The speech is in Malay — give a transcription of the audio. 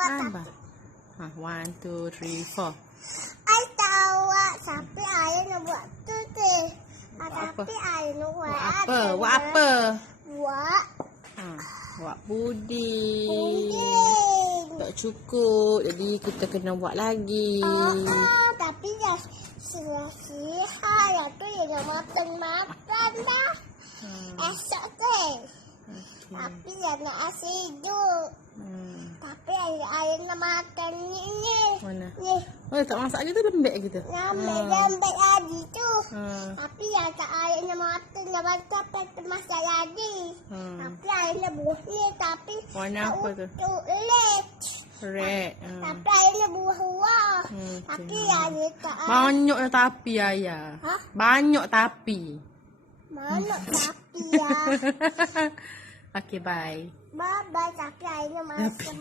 Apa? One, two, three, four. Ai tahu tapi ayah nak buat tu teh. Tapi ayah nak buat apa? Buat apa? Buat Buat puding. puding. Tak cukup. Jadi kita kena buat lagi. Tapi dah sihat ya tu yang makan dah. Esok teh. Tapi dia nak asyik. Tapi ayah nak makan ni. Mana? Ni. Oh, tak masak kita lembek kita. Lembek lagi tu. Tapi yang tak ayah nak makan nak masak pakai masak lagi. Tapi ayah nak buah ni tapi Warna apa tu? Red. Red. Tapi ayah nak buah. Tapi ayah tak Banyak tapi ayah. Ha? Banyak tapi. Mana tapi ya. Okay, bye. Bye-bye tapi ayah nak masak.